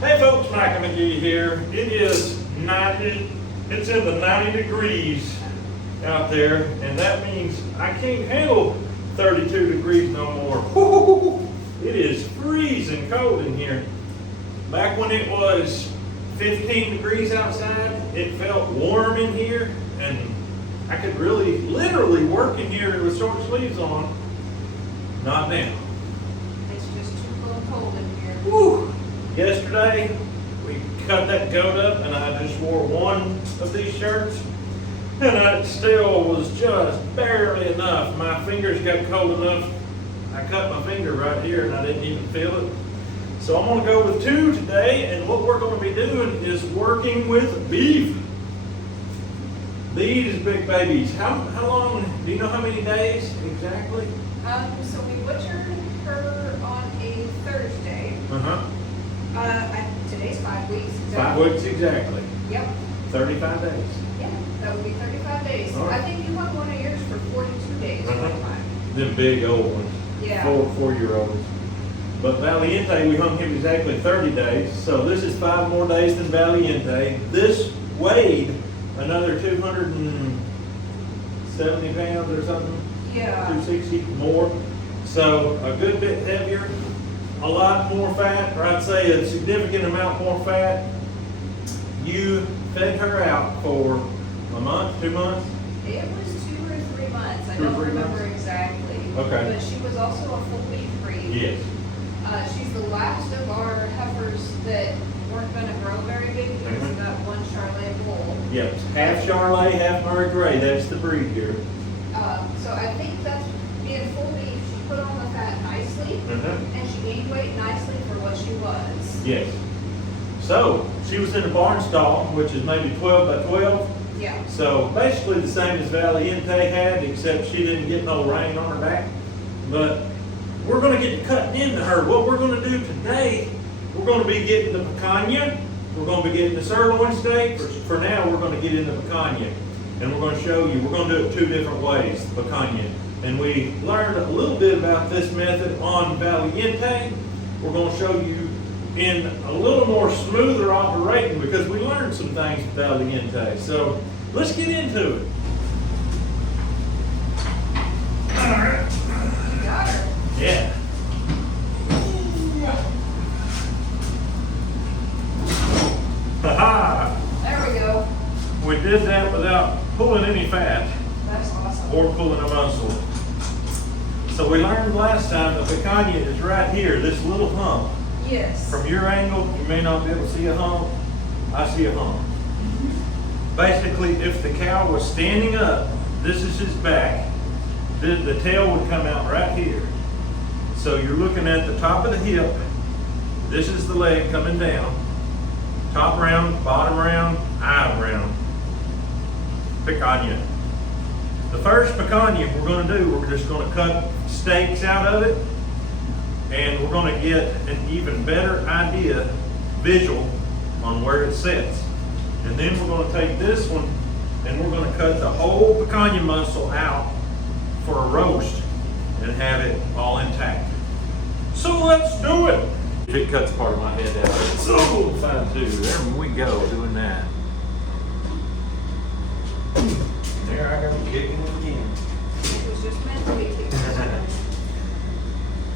Hey folks, Micah McGee here. It is 90, it's in the 90 degrees out there, and that means I can't handle 32 degrees no more. Woo-hoo-hoo. It is freezing cold in here. Back when it was 15 degrees outside, it felt warm in here, and I could really, literally work in here with short sleeves on. Not now. It's just too cold in here. Woo. Yesterday, we cut that goat up, and I just wore one of these shirts, and it still was just barely enough. My fingers got cold enough. I cut my finger right here, and I didn't even feel it. So I'm going to go with 2 today, and what we're going to be doing is working with beef. These big babies. How long? Do you know how many days exactly? So we butchered her on a Thursday. Today's 5 weeks. Exactly. 5 weeks exactly. Yep. 35 days. Yeah, that would be 35 days. All right. I think you hung one of yours for 42 days one time. Them big old ones. Yeah. 4-year-olds. But Valiente, we hung him exactly 30 days. So this is 5 more days than Valiente. This weighed another 270 pounds or something. Yeah. 260 more. So a good bit heavier, a lot more fat, or I'd say a significant amount more fat. You fed her out for a month, 2 months? It was 2 or 3 months. I 2 or don't 3 remember months? exactly. Okay. But she was also a full beef breed. Yes. She's the last of our heifers that weren't going to grow very big because we got one Schrade bull. Yep. Half Charolais, half Murray Grey. That's the breed here. So I think that's being full beef. She put on the fat nicely, and she gained weight nicely for what she was. Yes. So she was in a barn stall, which is maybe 12 by 12. Yeah. So basically the same as Valiente had, except she didn't get no rain on her back. But we're going to get cutting into her. What we're going to do today, we're going to be getting the picanha. We're going to be getting the sirloin steak. For now, we're going to get into picanha. And we're going to show you, we're going to do it 2 different ways, picanha. And we learned a little bit about this method on Valiente. We're going to show you in a little more smoother operating because we learned some things with Valiente. So let's get into it. All right. You got her. Yeah. Ha-ha! There we go. We did that without pulling any fat That's awesome. or pulling a muscle. So we learned last time that picanha is right here, this little hump. Yes. From your angle, you may not be able to see a hump. I see a hump. Basically, if the cow was standing up, this is his back, the tail would come out right here. So you're looking at the top of the hip. This is the leg coming down. Top round, bottom round, eye round. Picanha. The first picanha we're going to do, we're just going to cut steaks out of it, and we're going to get an even better idea, visual, on where it sits. And then we're going to take this one, and we're going to cut the whole picanha muscle out for a roast, and have it all intact. So let's do it. If it cuts part of my head out, it's so fine too. There we go, doing that. There I go, kicking it again. It was just meant to be taken.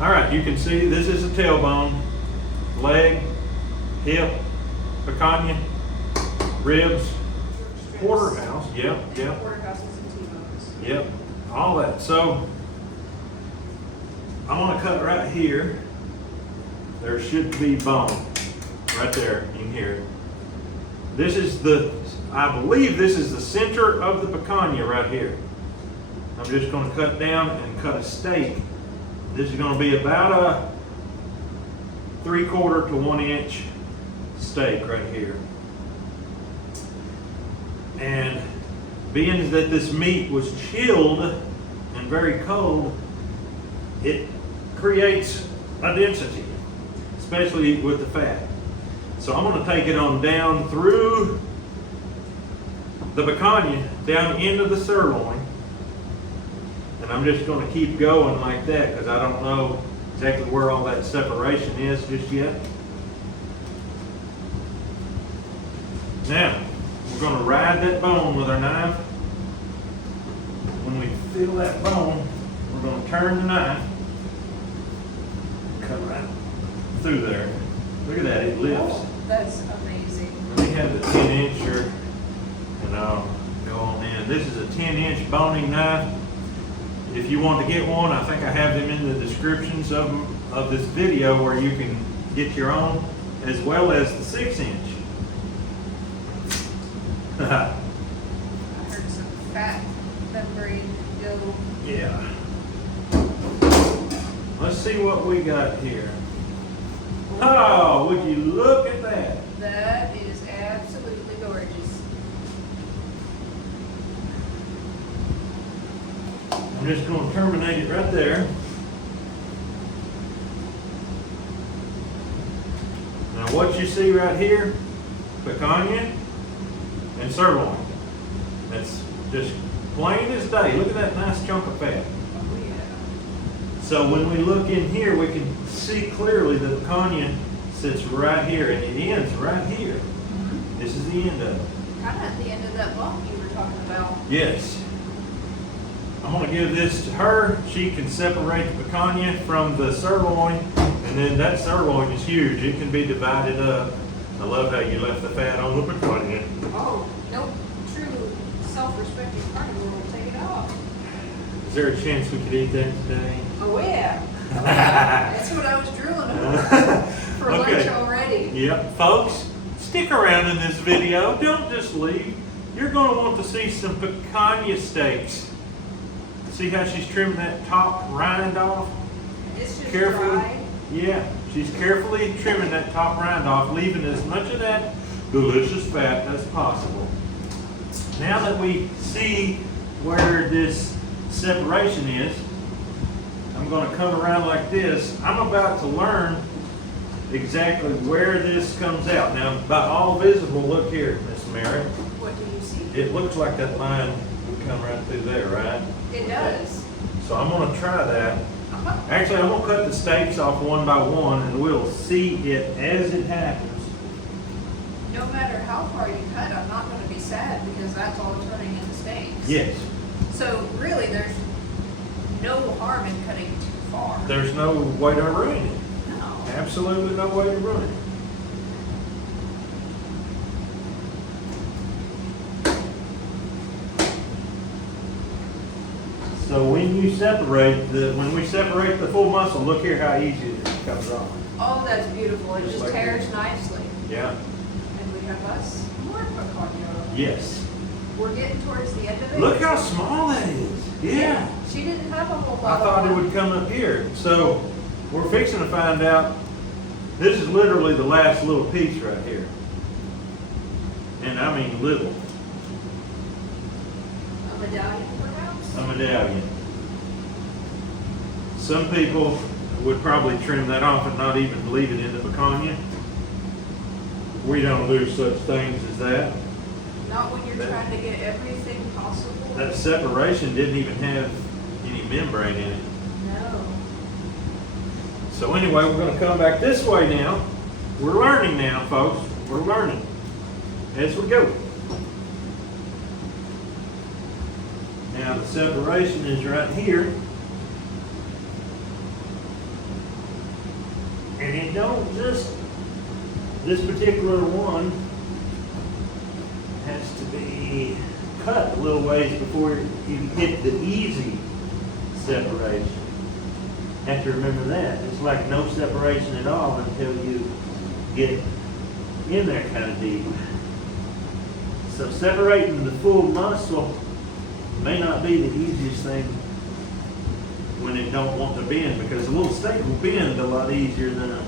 All right, you can see this is a tailbone, leg, hip, picanha, ribs, porterhouse. Yep. Porterhouses and T-bones. Yep, all that. So I'm gonna cut right here. There should be bone right there. You can hear it. This is I believe this is the center of the picanha right here. I'm just gonna cut down and cut a steak. This is gonna be about a 3/4 to 1 inch steak right here. And being that this meat was chilled and very cold, it creates a density, especially with the fat. So I'm going to take it on down through the picanha, down into the sirloin, and I'm just going to keep going like that because I don't know exactly where all that separation is just yet. Now, we're gonna ride that bone with our knife. When we feel that bone, we're gonna turn the knife, cut right through there. Look at that, it lifts. Oh, that's amazing. We have the 10-incher, and I'll go on in. This is a 10-inch boning knife. If you want to get one, I think I have them in the descriptions of this video where you can get your own, as well as the 6-inch. I heard some fat membrane go. Yeah. Let's see what we got here. Oh, would you look at that? That is absolutely gorgeous. I'm just going to terminate it right there. Now what you see right here, picanha and sirloin. That's just plain as day. Look at that nice chunk of fat. Oh yeah. So when we look in here, we can see clearly the picanha sits right here and it ends right here. Mm-hmm. This is the end of it. Kind of at the end of that bump you were talking about. Yes. I'm going to give this to her. She can separate the picanha from the sirloin, and then that sirloin is huge. It can be divided up. I love how you left the fat on the picanha. Oh, no true self-respecting carnivore will take it off. Is there a chance we could eat that today? Oh yeah. Oh, yeah. That's what I was drilling for Okay. lunch already. Yep, folks, stick around in this video. Don't just leave. You're going to want to see some picanha steaks. See how she's trimming that top rind off? It's just Carefully. dry. Yeah, she's carefully trimming that top rind off, leaving as much of that delicious fat as possible. Now that we see where this separation is, I'm going to come around like this. I'm about to learn exactly where this comes out. Now, by all visible, look here, Miss Mary. What do you see? It looks like that line would come right through there, right? It does. So I'm going to try that. Uh-huh. Actually, I'm going to cut the steaks off one by one, and we'll see it as it happens. No matter how far you cut, I'm not going to be sad because that's all turning into steaks. Yes. So really, there's no harm in cutting too far. There's no way to ruin it. No. Absolutely no way to ruin it. So when we separate the full muscle, look here how easy it comes off. Oh, that's beautiful. It Just just like tears this. nicely. Yeah. And we have us more picanha. Yes. We're getting towards the end of it. Look how small that is. Yeah. She didn't have a whole I lot thought of it would come up here. So we're fixing to find out. This is literally the last little piece right here. And I mean little. a medallion, perhaps? A medallion. Some people would probably trim that off and not even leave it in the picanha. We don't do such things as that. Not when you're trying to get everything possible. That separation didn't even have any membrane in it. No. So anyway, we're going to come back this way now. We're learning now, folks. We're learning as we go. Now the separation is right here. And it don't just, this particular one has to be cut a little ways before you hit the easy separation. Have to remember that. It's like no separation at all until you get in there kind of deep. So separating the full muscle may not be the easiest thing when it don't want to bend, because a little steak will bend a lot easier than a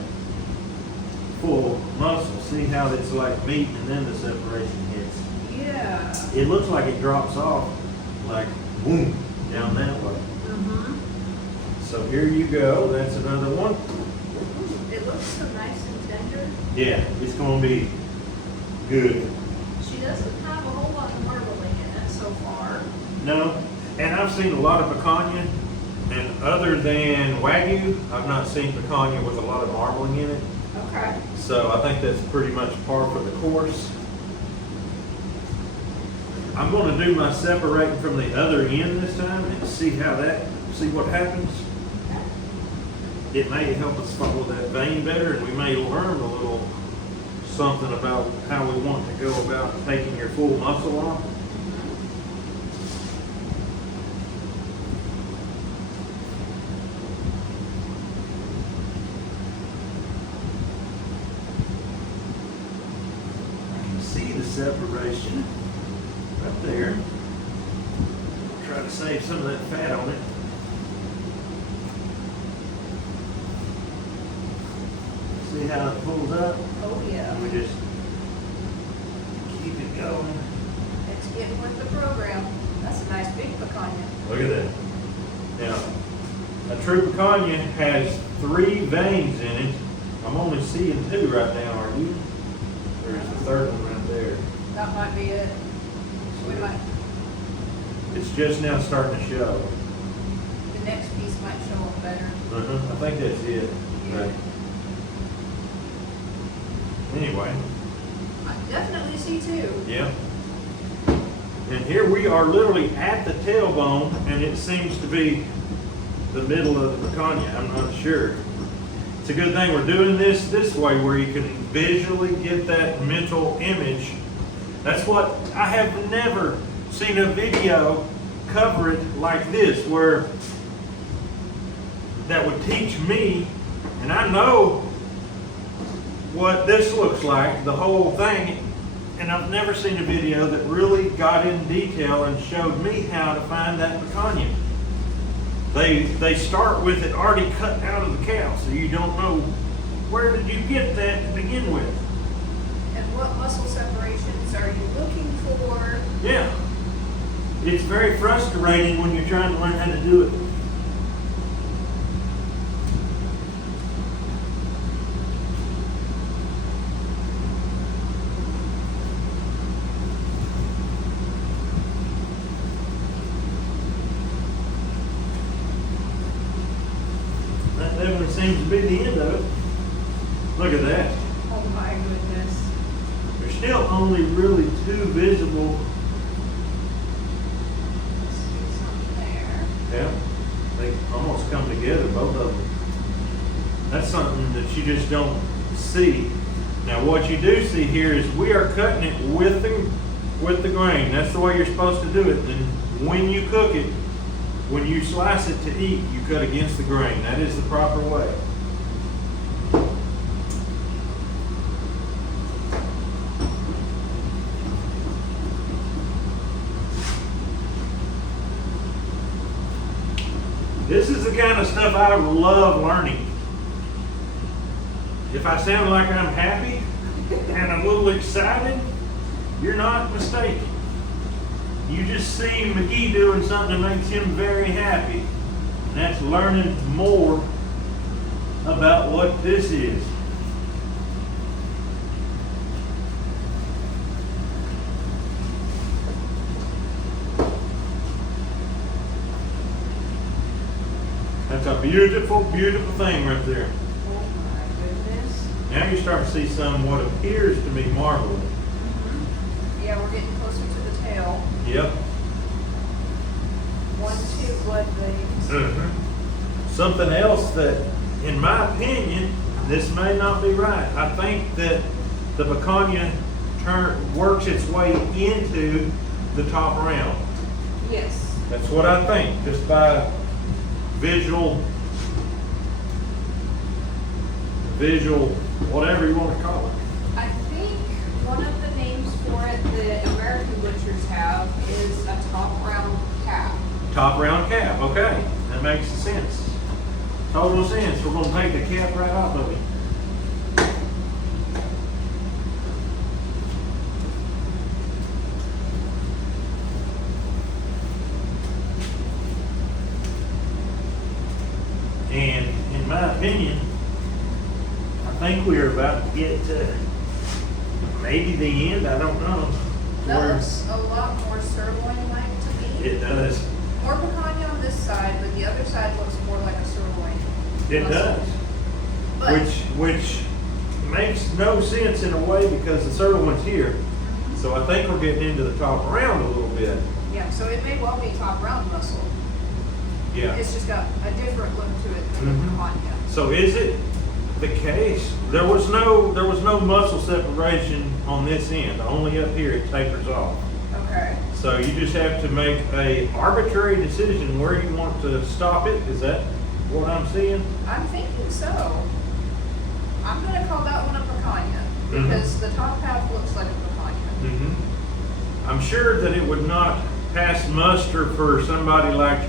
full muscle. See how it's like meat and then the separation hits. Yeah. It looks like it drops off like boom down that way. Mm-hmm. So here you go. That's another one. It looks so nice and tender. Yeah, it's going to be good. She doesn't have a whole lot of marbling in it so far. No, and I've seen a lot of picanha, and other than Wagyu, I've not seen picanha with a lot of marbling in it. Okay. So I think that's pretty much par for the course. I'm gonna do my separating from the other end this time and see what happens. It may help us follow that vein better, and we may learn a little something about how we want to go about taking your full muscle off. I can see the separation right there. Try to save some of that fat on it. See how it pulls up? Oh, yeah. And we just keep it going. It's getting with the program. That's a nice big picanha. Look at that. Now, a true picanha has 3 veins in it. I'm only seeing 2 right now, are you? There's the third one right there. That might be it. We might, It's just now starting to show. the next piece might show up better. I think that's it. Yeah. Right. Anyway. I definitely see 2. Yeah. And here we are literally at the tailbone, and it seems to be the middle of the picanha. I'm not sure. It's a good thing we're doing this way, where you can visually get that mental image. That's what I have never seen a video cover it like this, where that would teach me, and I know what this looks like, the whole thing, and I've never seen a video that really got in detail and showed me how to find that picanha. They start with it already cut out of the cow, so you don't know where did you get that to begin with. And what muscle separations are you looking for? Yeah, it's very frustrating when you're trying to learn how to do it. That definitely seems to be the end of it. Look at that. Oh my goodness. There's still only really 2 visible. See something there. Yeah, they almost come together, both of them. That's something that you just don't see. Now what you do see here is we are cutting it with the grain. That's the way you're supposed to do it. And when you cook it, when you slice it to eat, you cut against the grain. That is the proper way. This is the kind of stuff I love learning. If I sound like I'm happy and I'm a little excited, you're not mistaken. You just see McGee doing something that makes him very happy. And that's learning more about what this is. That's a beautiful, beautiful thing right there. Oh my goodness. Now you start to see some what appears to be marbling. Yeah, we're getting closer to the tail. Yep. 1, 2 blood veins. Something else that, in my opinion, this may not be right. I think that the picanha works its way into the top round. Yes. That's what I think, just by visual, whatever you want to call it. I think one of the names for it that American butchers have is a top round cap. Top round cap, okay, that makes sense. Total sense. We're going to take the cap right off of it. And in my opinion, I think we're about to get to maybe the end. I don't know. That looks a lot more sirloin-like to me. It does. More picanha on this side, but the other side looks more like a sirloin. It does. But Which makes no sense in a way because the sirloin's here. So I think we're getting into the top round a little bit. Yeah, so it may well be top round muscle. Yeah. It's just got a different look to it than the Picanha. So is it the case? There was no muscle separation on this end. Only up here it tapers off. Okay. So you just have to make a arbitrary decision where you want to stop it. Is that what I'm seeing? I'm thinking so. I'm gonna call that one a Picanha because the top half looks like a Picanha. I'm sure that it would not pass muster for somebody like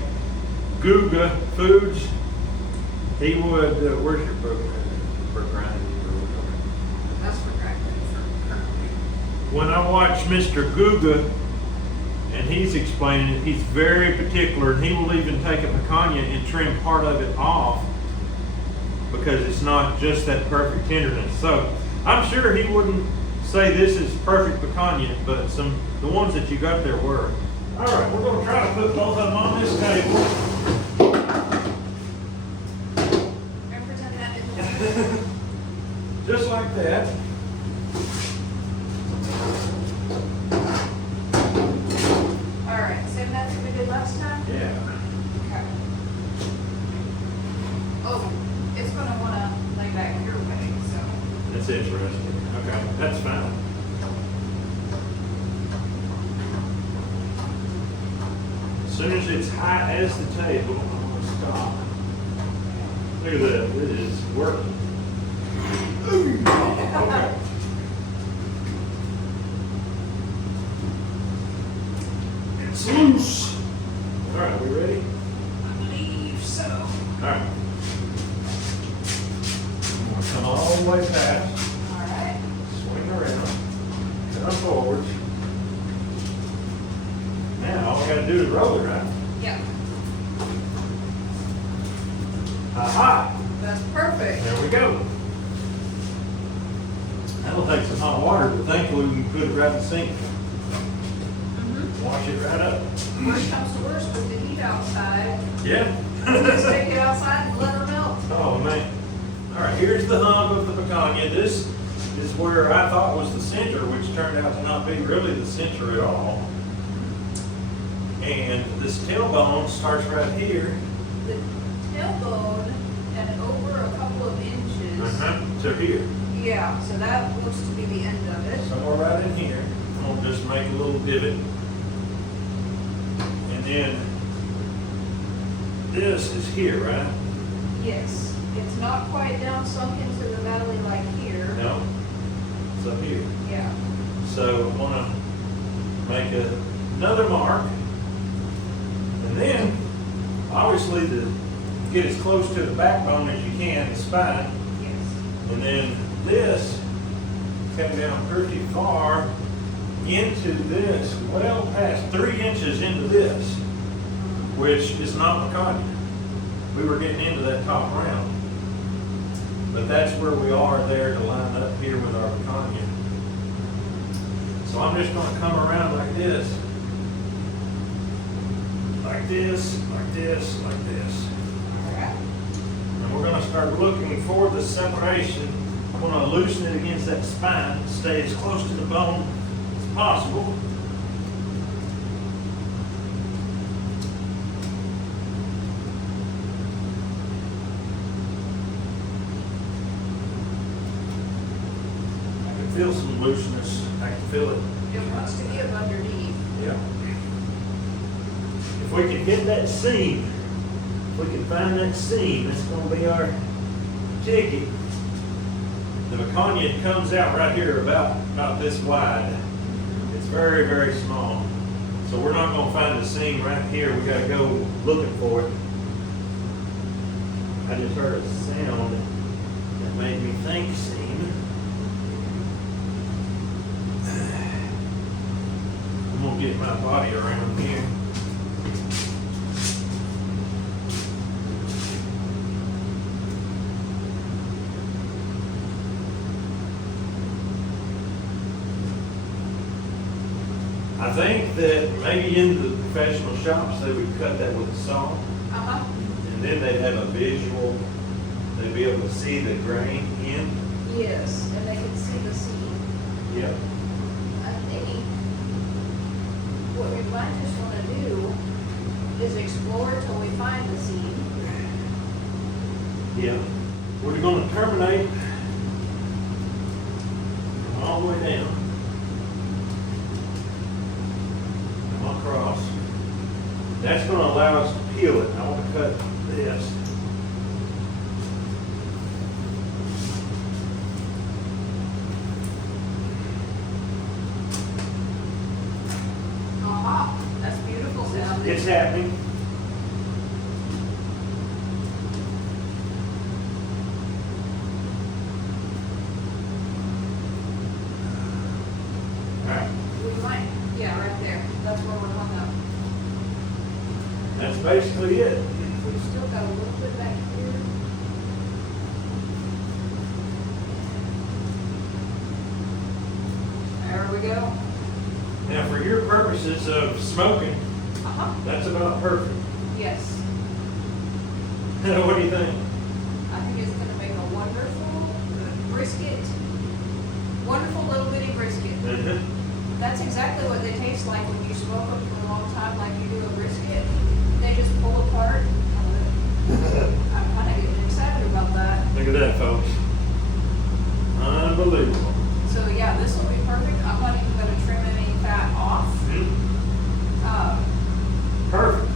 Guga Foods. He would, where's your book? For grinding. That's for grinding for currently. When I watch Mr. Guga and he's explaining it, he's very particular, and he will even take a picanha and trim part of it off because it's not just that perfect tenderness. So I'm sure he wouldn't say this is perfect picanha, but the ones that you got there were. All right, we're going to try to put both of them on this table. And pretend that didn't Just like that. All right, same that's what we did last time? Yeah. Okay. Oh, it's gonna wanna lay back your way, so. That's interesting. Okay, that's fine. As soon as it's high as the table, I'm going to stop. Look at that, it is working. Okay. It's loose. All right, we ready? I believe so. All right. I'm going to come all the way past, All right. swing around, come forwards. Now, all we got to do is roll it, right? Yeah, Aha! that's perfect. There we go. That'll take some hot water, but thankfully we can put it right in the sink. Wash it right up. Worst comes to worst with the heat outside. Yeah. Just take it outside and let her melt. Oh, man. All right, here's the hub of the picanha. This is where I thought was the center, which turned out to not be really the center at all. And this tailbone starts right here. The tailbone and over a couple of inches. To here. Yeah, so that looks to be the end of it. Somewhere right in here. I'm gonna just make a little divot. And then this is here, right? Yes, it's not quite down sunk into the valley like here. No, it's up here. Yeah. So I want to make another mark. And then, obviously, to get as close to the backbone as you can, the spine. Yes. And then this come down pretty far into this, well past 3 inches into this, which is not picanha. We were getting into that top round. But that's where we are there to line up here with our picanha. So I'm just going to come around like this. Like this, like this, like this. Alright. And we're going to start looking for the separation. I'm going to loosen it against that spine, stay as close to the bone as possible. I can feel some looseness. I can feel it. It wants to give underneath. Yeah. If we can hit that seam, if we can find that seam, that's going to be our ticket. The picanha comes out right here about this wide. It's very, very small. So we're not going to find the seam right here. We got to go looking for it. I just heard a sound that made me think seam. I'm going to get my body around here. I think that maybe in the professional shops they would cut that with a saw, and then they'd have a visual. They'd be able to see the grain in. Yes, and they can see the seam. Yep. I think might just want to do is explore till we find the seam. Yeah. We're going to terminate all the way down. Come across. That's going to allow us to peel it. I want to cut this. Aha, that's beautiful sounding. It's happening. Alright, We might, yeah, right there. That's where we're hung up. that's basically it. We've still got a little bit back here. There we go. Now, for your purposes of smoking, Uh-huh. that's about perfect. Yes. What do you think? I think it's gonna make a wonderful brisket. Wonderful little bitty brisket. That's exactly what they taste like when you smoke them for a long time, like you do a brisket. They just pull apart. I'm kind of getting excited about that. Look at that, folks. Unbelievable. So yeah, this will be perfect. I'm not even gonna trim any fat off. Perfect.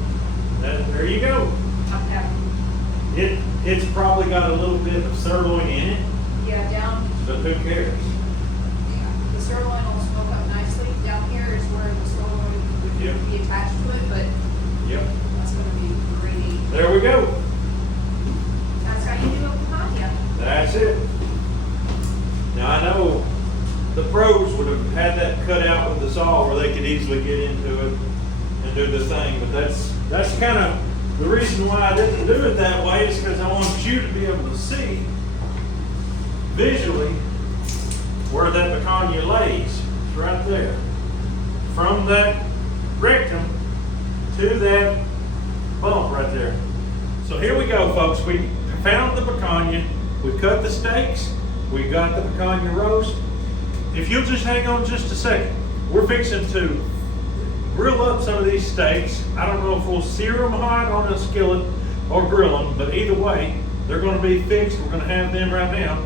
There you go. I'm happy. It's probably got a little bit of sirloin in it, Yeah, down, but who cares? yeah, the sirloin will smoke up nicely. Down here is where the sirloin Yep. would be attached to it, but Yep. that's gonna be pretty. There we go. That's how you do a picanha. That's it. Now I know the pros would have had that cut out with the saw where they could easily get into it and do the thing, but that's kind of the reason why I didn't do it that way, is because I want you to be able to see visually where that picanha lays. It's right there. From that rectum to that bump right there. So here we go, folks. We found the picanha. We cut the steaks. We got the picanha roast. If you'll just hang on just a second, we're fixing to grill up some of these steaks. I don't know if we'll sear them hot on a skillet or grill them, but either way, they're going to be fixed. We're going to have them right now.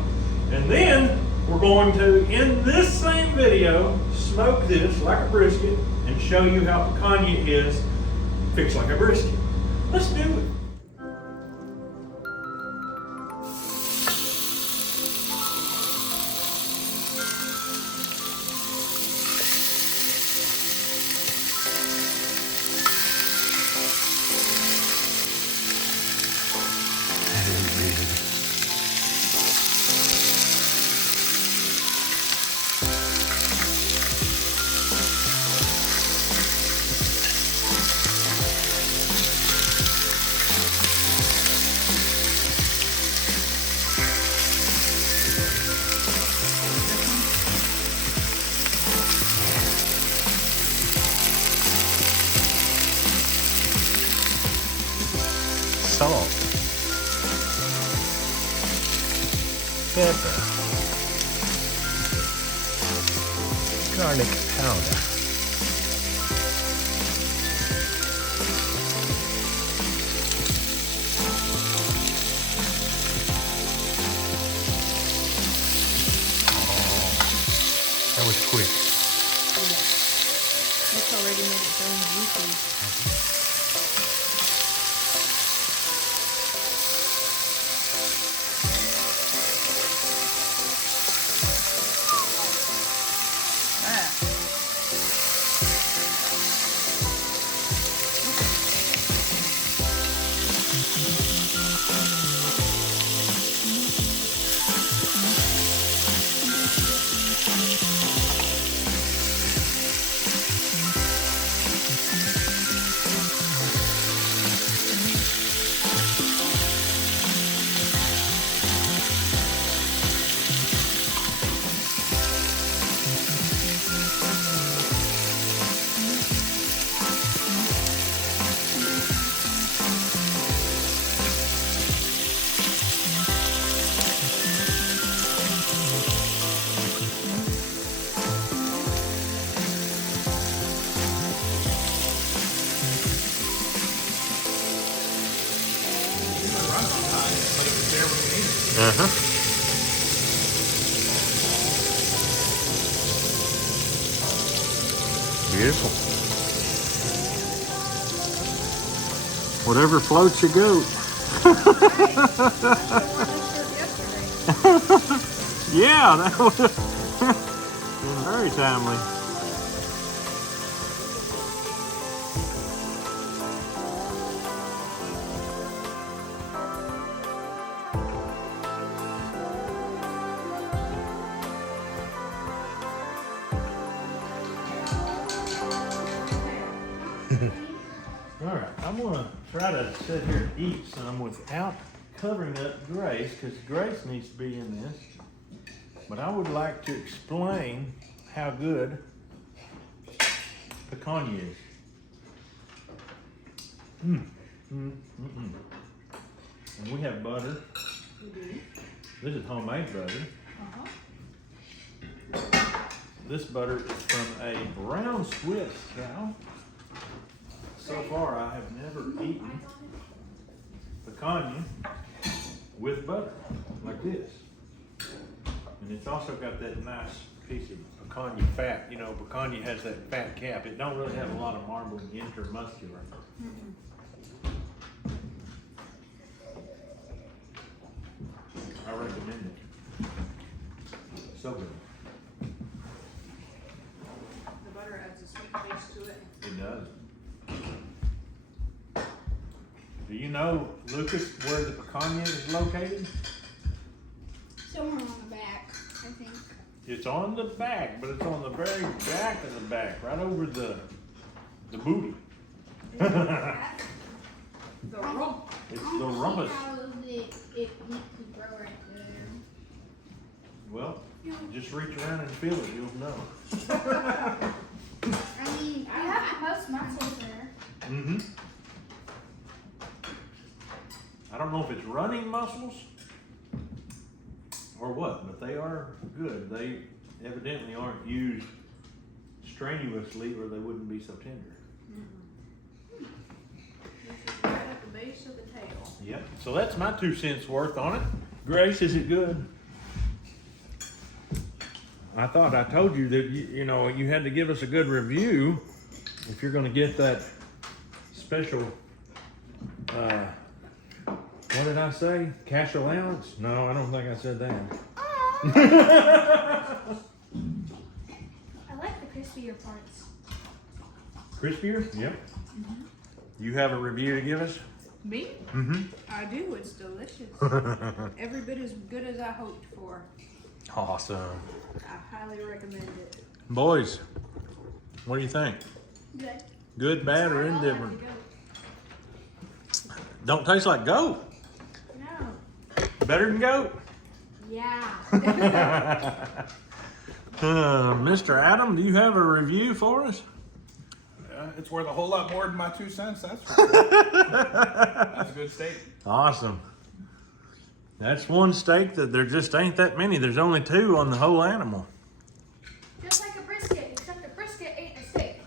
And then we're going to, in this same video, smoke this like a brisket and show you how picanha is fixed like a brisket. Let's do it. Salt, pepper, garlic powder, that was quick. It's already made its own juices. Uh-huh. Beautiful. Whatever floats your goat. Yeah, that would have been very timely. All right, I'm gonna try to sit here and eat some without covering up Grace, because Grace needs to be in this. But I would like to explain how good PICAHNA is. And we have butter. We do. This is homemade butter. This butter is from a brown Swiss cow. So far, I have never eaten PICAHNA with butter like this. And it's also got that nice piece of PICAHNA fat. You know, PICAHNA has that fat cap. It don't really have a lot of marbling intermuscular. I recommend it. So good. The butter adds a sweet taste to it. It does. Do you know, Lucas, where the PICAHNA is located? Somewhere on the back, I think. It's on the back, but it's on the very back of the back, right over the booty. The rump. It's I the don't rumpus. see how it needs to grow right there. Well, just reach around and feel it, you'll know. I mean, you have the most muscles there. Mm-hmm. I don't know if it's running muscles or what, but they are good. They evidently aren't used strenuously or they wouldn't be so tender. This is right at the base of the tail. Yep. So that's my 2 cents worth on it. Grace, is it good? I thought I told you that you know you had to give us a good review if you're going to get that special. What did I say? Cash allowance? No, I don't think I said that. I like the crispier parts. Crispier? Yep. You have a review to give us? Me? Mm-hmm. I do. It's delicious. Every bit as good as I hoped for. Awesome. I highly recommend it. Boys, what do you think? Good. Good, bad, or indifferent? Don't taste like goat. No. Better than goat? Yeah. Mr. Adam, do you have a review for us? It's worth a whole lot more than my 2 cents, that's for sure. That's a good steak. Awesome. That's one steak that there just ain't that many. There's only 2 on the whole animal. Just like a brisket, except a brisket ain't a steak.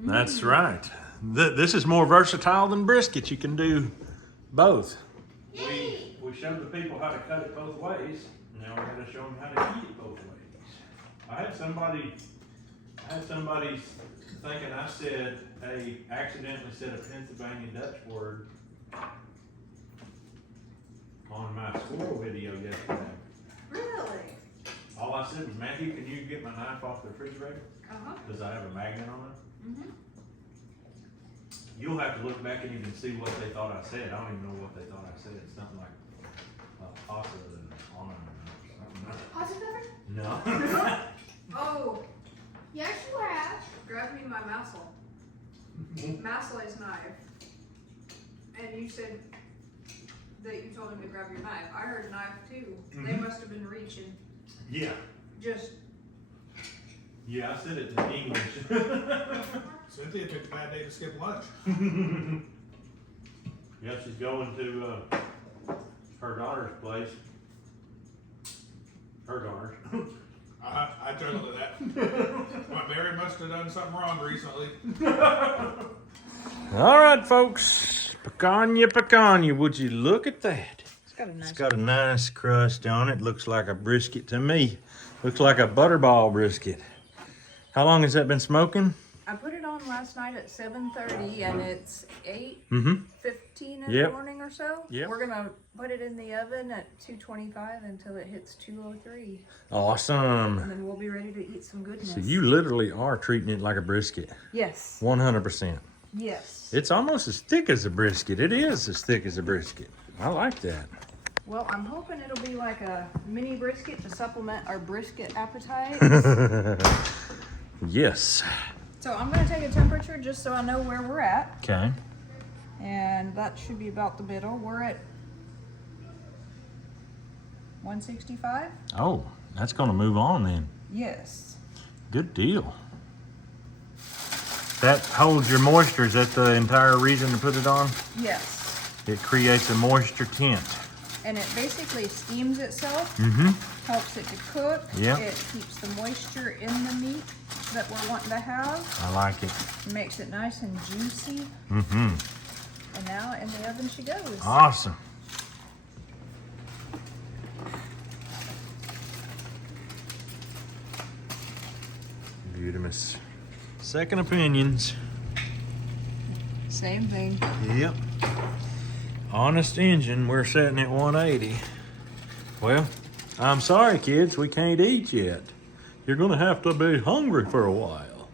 That's right. This is more versatile than brisket. You can do both. Yay! We showed the people how to cut it both ways. Now we're going to show them how to eat it both ways. I had somebody thinking I accidentally said a Pennsylvania Dutch word on my squirrel video yesterday. Really? All I said was, Matthew, can you get my knife off the refrigerator? Uh-huh. Does I have a magnet on it? Mm-hmm. You'll have to look back and you can see what they thought I said. I don't even know what they thought I said. It's something like pasta and almond or something. Pasta cover? No. Oh, Yes, you have. grab me my Masley's knife. And you said that you told him to grab your knife. I heard knife too. They must have been reaching. Yeah. Just, Yeah, I said it in English. Cynthia picked a bad day to skip lunch. Yeah, she's going to her daughter's place. Her daughter's. I totally did that. Well, Mary must have done something wrong recently. All right, folks. PICAHNA, PICAHNA. Would you look at that? got a nice. It's got a nice crust on it. Looks like a brisket to me. Looks like a butterball brisket. How long has that been smoking? I put it on last night at 7:30 and it's 8:15 in Yep. the morning or so. Yep. We're gonna put it in the oven at 225 until it hits 203. Awesome. And then we'll be ready to eat some goodness. So you literally are treating it like a brisket. Yes. 100%. Yes. It's almost as thick as a brisket. It is as thick as a brisket. I like that. Well, I'm hoping it'll be like a mini brisket to supplement our brisket appetite. Yes. So I'm gonna take a temperature just so I know where we're at. Okay. And that should be about the middle. We're at 165? Oh, that's going to move on then. Yes. Good deal. That holds your moisture. Is that the entire reason to put it on? Yes. It creates a moisture tint. And it basically steams itself, helps it to cook. Yep. It keeps the moisture in the meat that we're wanting to have. I like it. Makes it nice and juicy. And now in the oven she goes. Awesome. Beautimous. Second opinions. Same thing. Yep. Honest engine, we're setting at 180. Well, I'm sorry, kids, we can't eat yet. You're gonna have to be hungry for a while.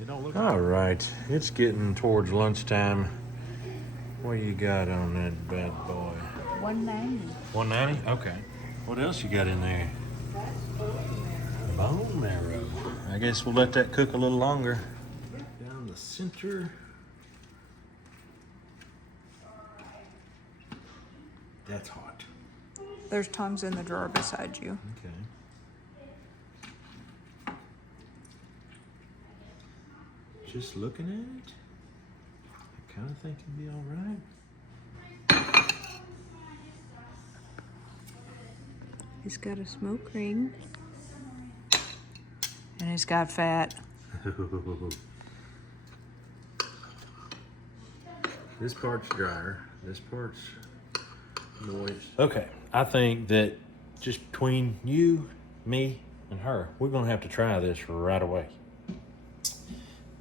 You don't look. All right, it's getting towards lunchtime. What you got on that bad boy? 190. 190? Okay. What else you got in there? Bone marrow. I guess we'll let that cook a little longer. Down the center. That's hot. There's tongs in the drawer beside you. Okay. Just looking at it, I kind of think it'd be all right. He's got a smoke ring. And he's got fat. This part's drier. This part's moist. Okay, I think that just between you, me, and her, we're gonna have to try this right away.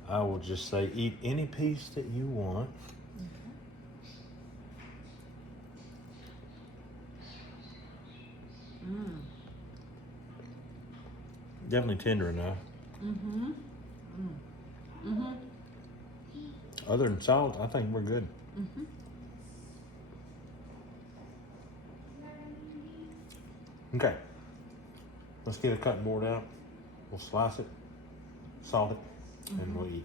I will just say, eat any piece that you want. Definitely tender enough. Other than salt, I think we're good. Okay. Let's get a cutting board out. We'll slice it, salt it, and we'll eat.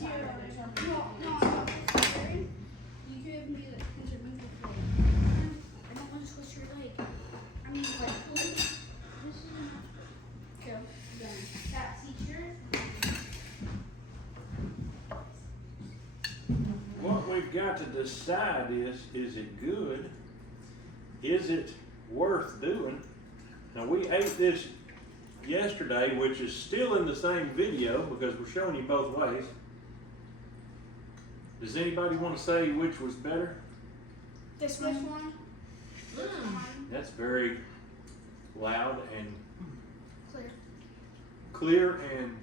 your, no, you give me the instrumental plate. I don't want to twist your leg. I mean, like, this is enough. Go, done. That's teacher. What we've got to decide is it good? Is it worth doing? Now we ate this yesterday, which is still in the same video because we're showing you both ways. Does anybody want to say which was better? This one. That's very loud and Clear. clear and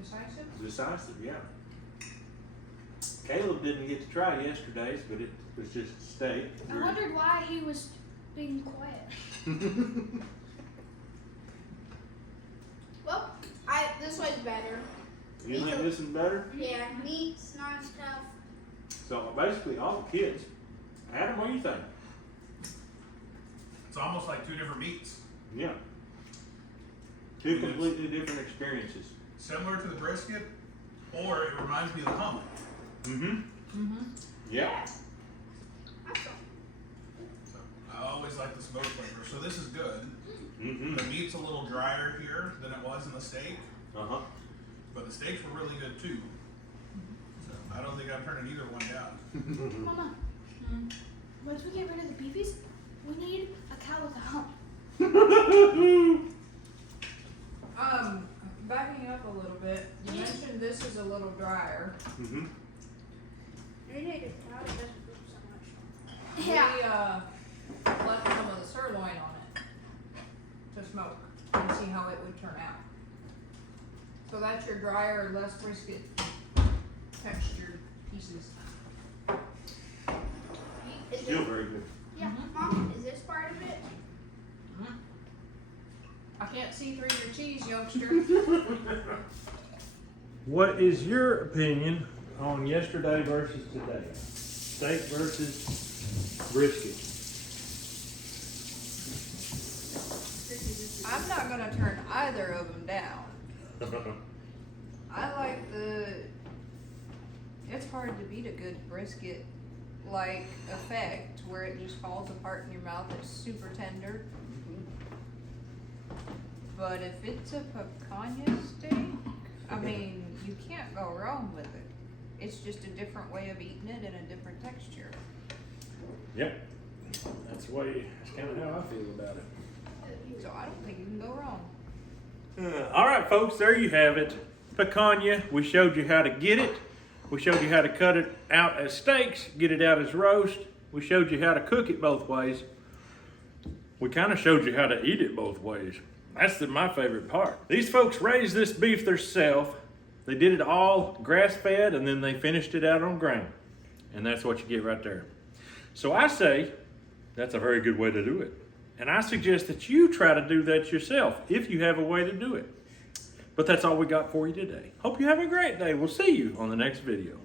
Decisive? decisive, yeah. Caleb didn't get to try yesterday's, but it was just steak. I wondered why he was being quiet. Well, this one's better. You think this is better? Yeah, meat's not stuff. So basically all the kids. Adam, what do you think? It's almost like two different meats. Yeah. Two completely different experiences. Similar to the brisket, or it reminds me of the hump. Yeah. So I always like the smoke flavor. So this is good. Mm-hmm. The meat's a little drier here than it was in the steak, Uh-huh. but the steaks were really good too. So I don't think I'm turning either one down. Mama, once we get rid of the beefies, we need a cow with a hump. Backing up a little bit, you mentioned this is a little drier. Mm-hmm. We need a cow that doesn't poop so much. We, left some of the sirloin on it to smoke and see how it would turn out. So that's your drier, less brisket textured pieces. Still very good. Yeah, Mom, is this part of it? I can't see through your cheese, youngster. What is your opinion on yesterday versus today? Steak versus brisket. I'm not gonna turn either of them down. I like it's hard to beat a good brisket like effect where it just falls apart in your mouth. It's super tender. But if it's a picanha steak, I mean, you can't go wrong with it. It's just a different way of eating it and a different texture. Yep. That's kind of how I feel about it. So I don't think you can go wrong. All right, folks, there you have it. Picanha. We showed you how to get it. We showed you how to cut it out as steaks, get it out as roast. We showed you how to cook it both ways. We kind of showed you how to eat it both ways. That's my favorite part. These folks raised this beef themselves. They did it all grass-fed, and then they finished it out on grain. And that's what you get right there. So I say that's a very good way to do it. And I suggest that you try to do that yourself if you have a way to do it. But that's all we got for you today. Hope you have a great day. We'll see you on the next video.